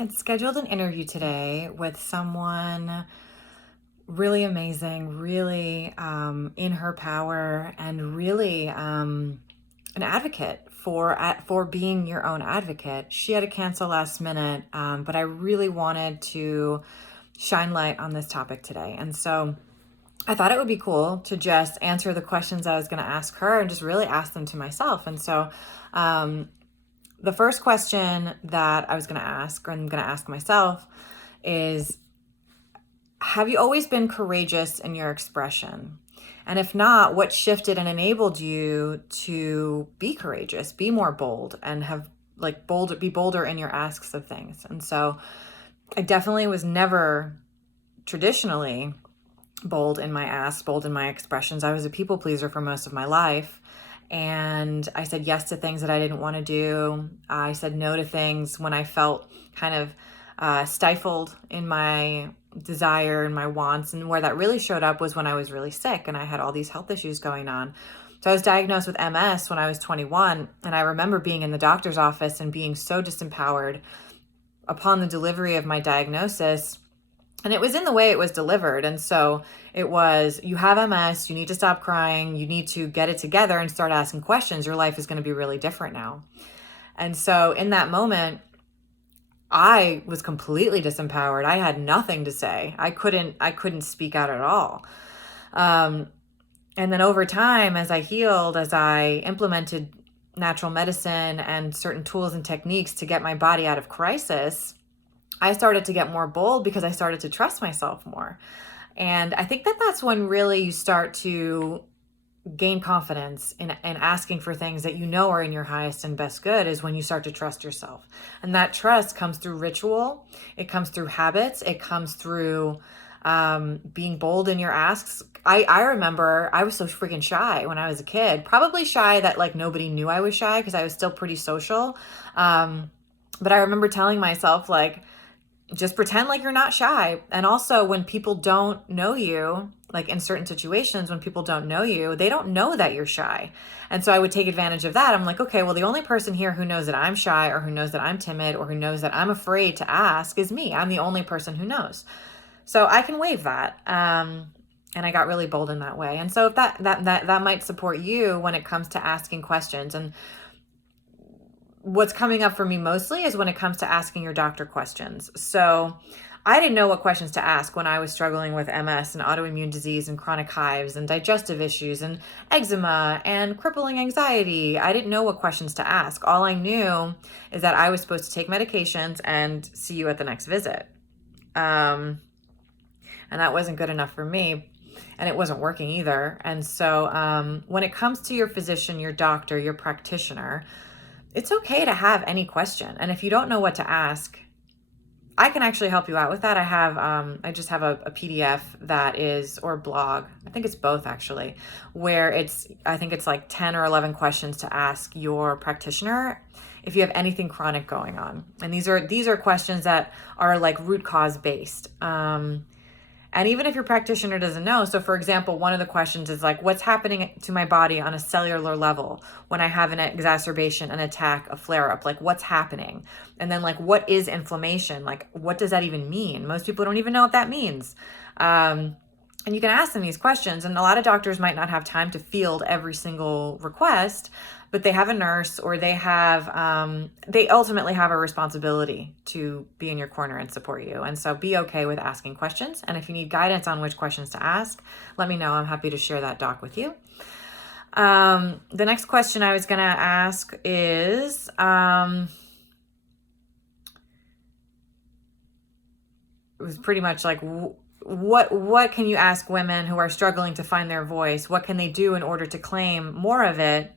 had scheduled an interview today with someone really amazing, really in her power, and really an advocate for being your own advocate. She had to cancel last minute, but I really wanted to shine light on this topic today. And so I thought it would be cool to just answer the questions I was going to ask her and just really ask them to myself. And so the first question that I was going to ask, or I'm going to ask myself, is, have you always been courageous in your expression? And if not, what shifted and enabled you to be courageous, be more bold, and be bolder in your asks of things? And so I definitely was never traditionally bold in my asks, bold in my expressions. I was a people pleaser for most of my life. And I said yes to things that I didn't want to do. I said no to things when I felt kind of stifled in my desire and my wants. And where that really showed up was when I was really sick and I had all these health issues going on. So I was diagnosed with MS when I was 21. And I remember being in the doctor's office and being so disempowered upon the delivery of my diagnosis. And it was in the way it was delivered. And so it was, you have MS, you need to stop crying, you need to get it together and start asking questions. Your life is going to be really different now. And so in that moment, I was completely disempowered. I had nothing to say. I couldn't speak out at all. And then over time, as I healed, as I implemented natural medicine and certain tools and techniques to get my body out of crisis, I started to get more bold because I started to trust myself more. And I think that that's when really you start to gain confidence in asking for things that you know are in your highest and best good, is when you start to trust yourself. And that trust comes through ritual. It comes through habits. It comes through being bold in your asks. I remember I was so freaking shy when I was a kid, probably shy that like nobody knew I was shy because I was still pretty social. But I remember telling myself, like, just pretend like you're not shy. And also when people don't know you, like in certain situations, when people don't know you, they don't know that you're shy. And so I would take advantage of that. I'm like, okay, well, the only person here who knows that I'm shy or who knows that I'm timid or who knows that I'm afraid to ask is me. I'm the only person who knows. So I can waive that. And I got really bold in that way. And so if that might support you when it comes to asking questions. And what's coming up for me mostly is when it comes to asking your doctor questions. So I didn't know what questions to ask when I was struggling with MS and autoimmune disease and chronic hives and digestive issues and eczema and crippling anxiety. I didn't know what questions to ask. All I knew is that I was supposed to take medications and see you at the next visit. And that wasn't good enough for me. And it wasn't working either. And so when it comes to your physician, your doctor, your practitioner, it's okay to have any question. And if you don't know what to ask, I can actually help you out with that. I just have a PDF that is, or blog, I think it's both actually, where I think it's like 10 or 11 questions to ask your practitioner if you have anything chronic going on. And these are questions that are like root cause based. And even if your practitioner doesn't know, so for example, one of the questions is like, what's happening to my body on a cellular level when I have an exacerbation, an attack, a flare-up? Like, what's happening? And then like, what is inflammation? Like, what does that even mean? Most people don't even know what that means. And you can ask them these questions, and a lot of doctors might not have time to field every single request, but they have a nurse, or they ultimately have a responsibility to be in your corner and support you. And so be okay with asking questions. And if you need guidance on which questions to ask, let me know. I'm happy to share that doc with you. The next question I was going to ask is, it was pretty much like, what can you ask women who are struggling to find their voice? What can they do in order to claim more of it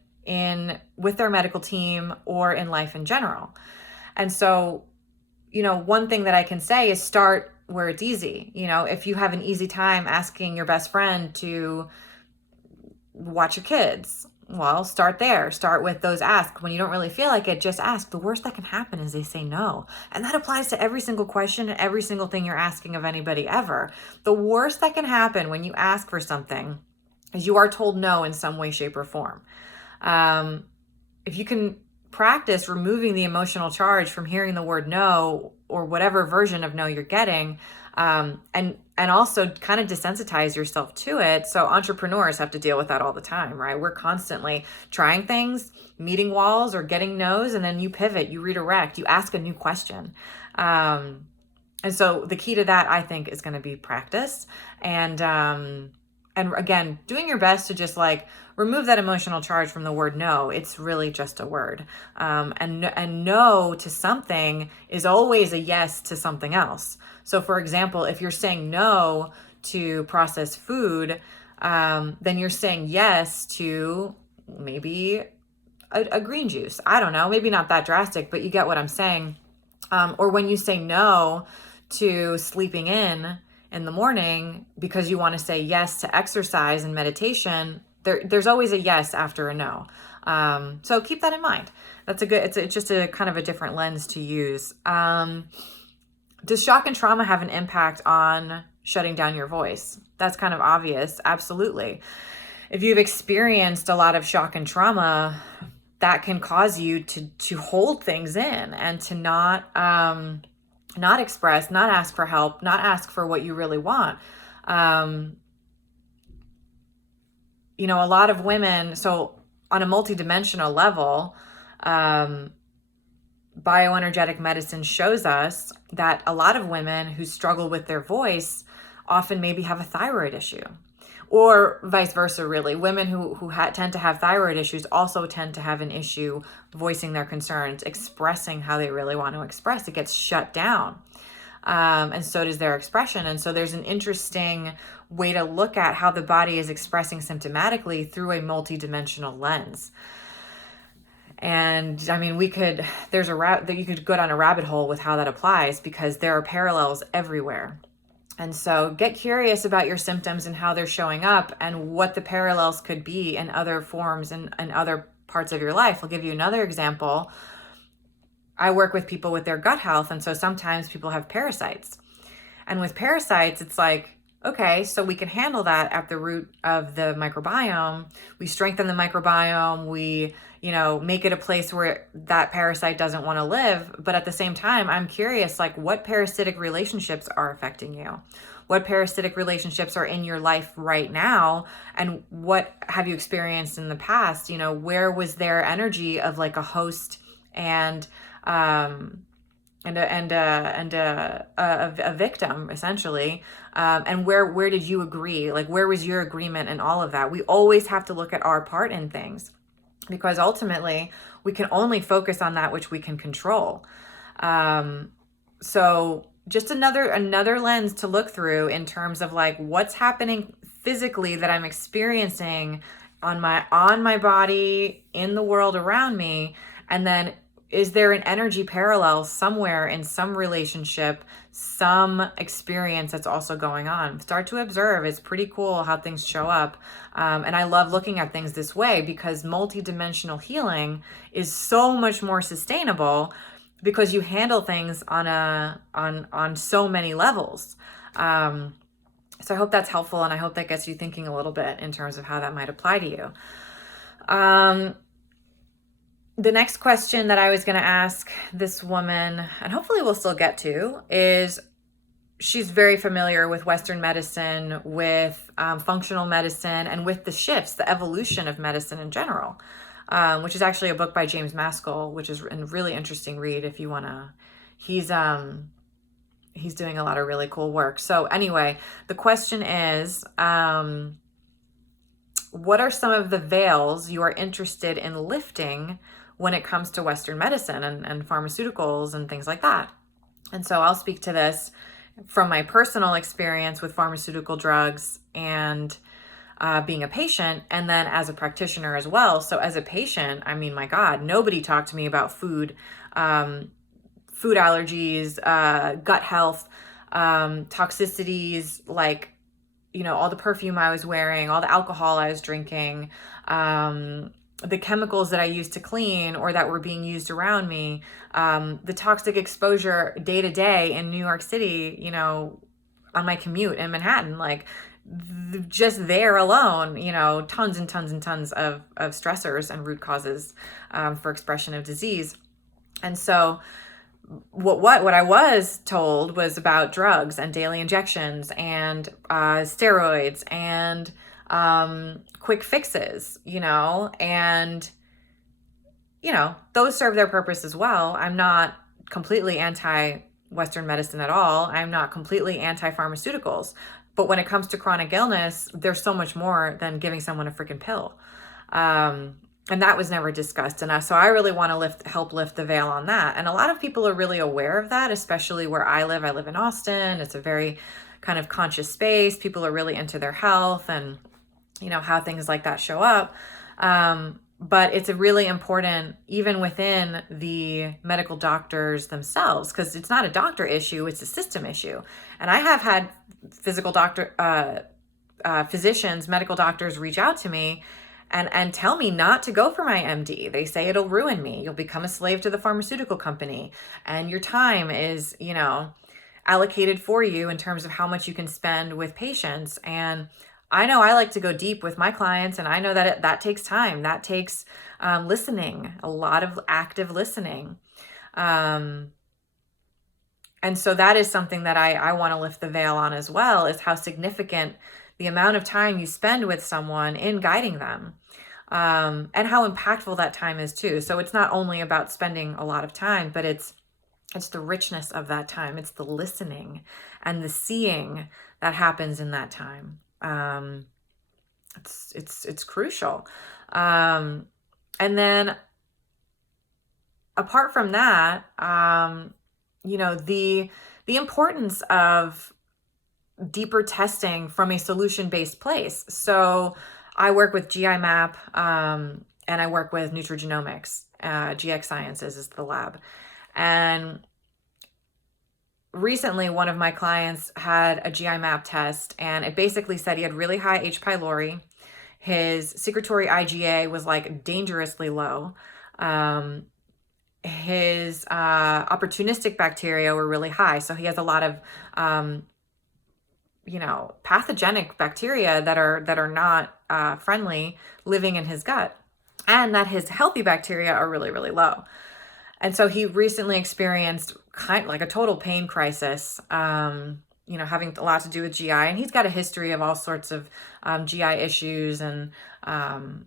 with their medical team or in life in general? And so, one thing that I can say is start where it's easy. If you have an easy time asking your best friend to watch your kids, well, start there. Start with those asks. When you don't really feel like it, just ask. The worst that can happen is they say no. And that applies to every single question and every single thing you're asking of anybody ever. The worst that can happen when you ask for something is you are told no in some way, shape, or form. If you can practice removing the emotional charge from hearing the word no, or whatever version of no you're getting, and also kind of desensitize yourself to it. So entrepreneurs have to deal with that all the time, right? We're constantly trying things, meeting walls or getting no's, and then you pivot, you redirect, you ask a new question. And so the key to that, I think, is going to be practice. And again, doing your best to just like remove that emotional charge from the word no. It's really just a word. And no to something is always a yes to something else. So for example, if you're saying no to processed food, then you're saying yes to maybe a green juice. I don't know, maybe not that drastic, but you get what I'm saying. Or when you say no to sleeping in the morning because you want to say yes to exercise and meditation, there's always a yes after a no. So keep that in mind. It's just a kind of a different lens to use. Does shock and trauma have an impact on shutting down your voice? That's kind of obvious. Absolutely. If you've experienced a lot of shock and trauma, that can cause you to hold things in and to not express, not ask for help, not ask for what you really want. A lot of women, so on a multidimensional level, bioenergetic medicine shows us that a lot of women who struggle with their voice often maybe have a thyroid issue, or vice versa, really. Women who tend to have thyroid issues also tend to have an issue voicing their concerns, expressing how they really want to express. It gets shut down. And so does their expression. And so there's an interesting way to look at how the body is expressing symptomatically through a multidimensional lens. And I mean, you could go down a rabbit hole with how that applies, because there are parallels everywhere. And so get curious about your symptoms and how they're showing up and what the parallels could be in other forms and other parts of your life. I'll give you another example. I work with people with their gut health. And so sometimes people have parasites. And with parasites, it's like, okay, so we can handle that at the root of the microbiome. We strengthen the microbiome. We, make it a place where that parasite doesn't want to live. But at the same time, I'm curious, like, what parasitic relationships are affecting you? What parasitic relationships are in your life right now? And what have you experienced in the past? Where was their energy of like a host and a victim, essentially, and where did you agree? Like, where was your agreement and all of that? We always have to look at our part in things, because ultimately we can only focus on that which we can control. So just another lens to look through in terms of like what's happening physically that I'm experiencing on my body, in the world around me, and then is there an energy parallel somewhere in some relationship, some experience that's also going on? Start to observe. It's pretty cool how things show up. And I love looking at things this way, because multidimensional healing is so much more sustainable because you handle things on so many levels. So I hope that's helpful, and I hope that gets you thinking a little bit in terms of how that might apply to you. The next question that I was going to ask this woman, and hopefully we'll still get to, is she's very familiar with Western medicine, with functional medicine, and with the shifts, the evolution of medicine in general, which is actually a book by James Maskell, which is a really interesting read if you want to. He's doing a lot of really cool work. So anyway, the question is, what are some of the veils you are interested in lifting when it comes to Western medicine and pharmaceuticals and things like that? And so I'll speak to this from my personal experience with pharmaceutical drugs and being a patient, and then as a practitioner as well. So as a patient, I mean, my God, nobody talked to me about food allergies, gut health, toxicities, like, all the perfume I was wearing, all the alcohol I was drinking, the chemicals that I used to clean or that were being used around me, the toxic exposure day to day in New York City, on my commute in Manhattan. Like, just there alone, tons and tons and tons of stressors and root causes for expression of disease. And so what I was told was about drugs and daily injections and steroids and quick fixes, and those serve their purpose as well. I'm not completely anti-Western medicine at all. I'm not completely anti-pharmaceuticals. But when it comes to chronic illness, there's so much more than giving someone a freaking pill. And that was never discussed enough. So I really want to help lift the veil on that. And a lot of people are really aware of that, especially where I live. I live in Austin. It's a very kind of conscious space. People are really into their health and, how things like that show up. But it's a really important, even within the medical doctors themselves, because it's not a doctor issue, it's a system issue. And I have had physicians, medical doctors reach out to me and tell me not to go for my MD. They say it'll ruin me. You'll become a slave to the pharmaceutical company. And your time is, allocated for you in terms of how much you can spend with patients. And I know I like to go deep with my clients, and I know that that takes time. That takes listening, a lot of active listening. And so that is something that I want to lift the veil on as well, is how significant the amount of time you spend with someone in guiding them, and how impactful that time is too. So it's not only about spending a lot of time, but it's the richness of that time. It's the listening and the seeing that happens in that time. It's crucial. And then apart from that, the importance of deeper testing from a solution-based place. So I work with GI Map, and I work with Nutrigenomics. GX Sciences is the lab. And recently, one of my clients had a GI Map test, and it basically said he had really high H. pylori. His secretory IgA was like dangerously low. His opportunistic bacteria were really high. So he has a lot of, pathogenic bacteria that are not friendly living in his gut, and that his healthy bacteria are really, really low. And so he recently experienced kind of like a total pain crisis, having a lot to do with GI. And he's got a history of all sorts of GI issues, and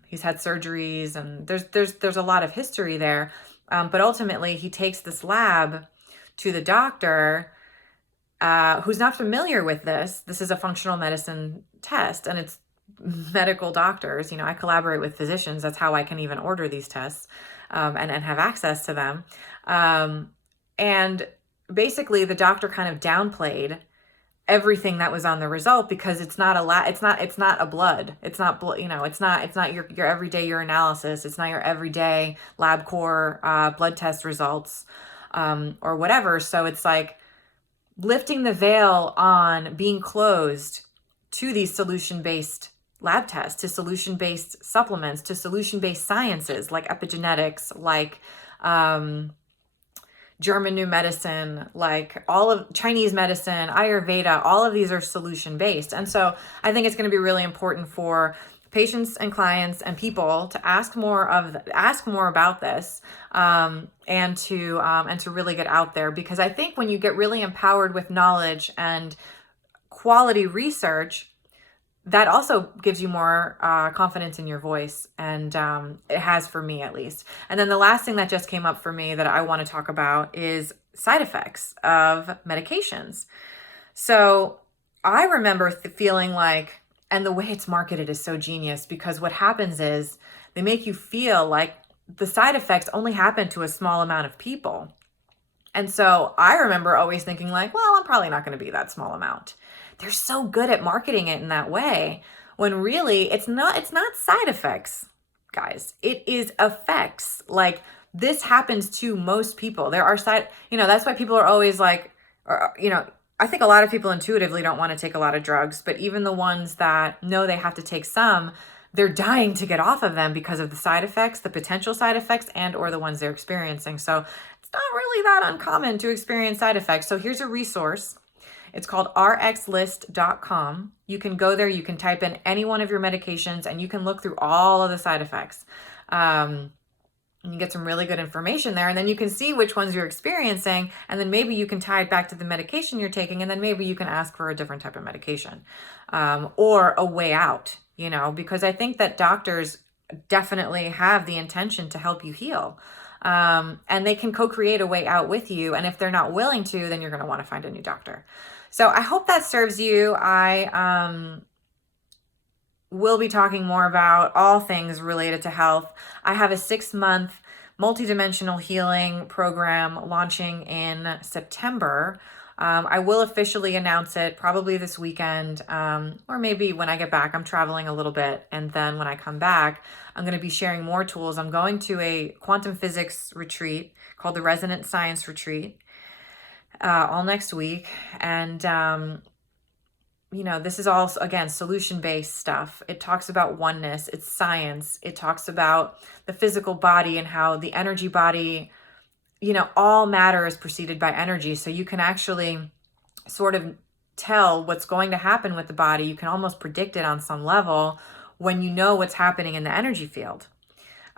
he's had surgeries, and there's a lot of history there. But ultimately, he takes this lab to the doctor, who's not familiar with this. This is a functional medicine test, and it's medical doctors. I collaborate with physicians. That's how I can even order these tests, and have access to them. And basically, the doctor kind of downplayed everything that was on the result, because it's not a blood. It's not blood. It's not your everyday urinalysis. It's not your everyday LabCorp blood test results, or whatever. So it's like lifting the veil on being closed to these solution-based lab tests, to solution-based supplements, to solution-based sciences like epigenetics, like German new medicine, like all of Chinese medicine, Ayurveda. All of these are solution-based. And so I think it's going to be really important for patients and clients and people to ask more about this, and to really get out there, because I think when you get really empowered with knowledge and quality research, that also gives you more confidence in your voice, and it has for me at least. And then the last thing that just came up for me that I want to talk about is side effects of medications. So I remember feeling like, and the way it's marketed is so genius, because what happens is they make you feel like the side effects only happen to a small amount of people. And so I remember always thinking like, well, I'm probably not going to be that small amount. They're so good at marketing it in that way, when really it's not side effects, guys. It is effects. Like, this happens to most people. There are that's why people are always like, I think a lot of people intuitively don't want to take a lot of drugs, but even the ones that know they have to take some, they're dying to get off of them because of the side effects, the potential side effects, and or the ones they're experiencing. So it's not really that uncommon to experience side effects. So here's a resource. It's called rxlist.com. You can go there, you can type in any one of your medications, and you can look through all of the side effects. And you get some really good information there, and then you can see which ones you're experiencing, and then maybe you can tie it back to the medication you're taking, and then maybe you can ask for a different type of medication, or a way out, because I think that doctors definitely have the intention to help you heal. And they can co-create a way out with you. And if they're not willing to, then you're going to want to find a new doctor. So I hope that serves you. I we'll be talking more about all things related to health. I have a 6-month multidimensional healing program launching in September. I will officially announce it probably this weekend, or maybe when I get back. I'm traveling a little bit, and then when I come back, I'm going to be sharing more tools. I'm going to a quantum physics retreat called the Resonant Science Retreat all next week, and this is all, again, solution-based stuff. It talks about oneness. It's science. It talks about the physical body and how the energy body, all matter is preceded by energy. So you can actually sort of tell what's going to happen with the body. You can almost predict it on some level when you know what's happening in the energy field.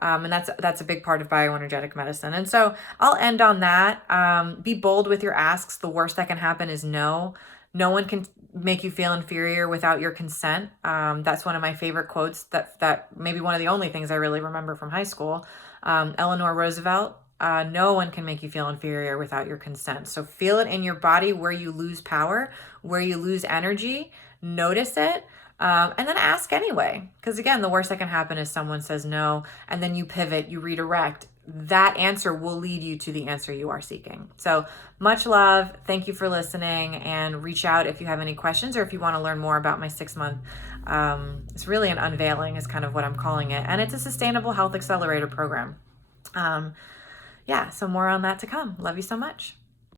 And that's a big part of bioenergetic medicine. And so I'll end on that. Be bold with your asks. The worst that can happen is no. No one can make you feel inferior without your consent. That's one of my favorite quotes, that maybe one of the only things I really remember from high school. Eleanor Roosevelt, no one can make you feel inferior without your consent. So feel it in your body where you lose power, where you lose energy, notice it, and then ask anyway. Because again, the worst that can happen is someone says no, and then you pivot, you redirect. That answer will lead you to the answer you are seeking. So much love. Thank you for listening, and reach out if you have any questions or if you want to learn more about my 6-month. It's really an unveiling is kind of what I'm calling it. And it's a sustainable health accelerator program. So more on that to come. Love you so much.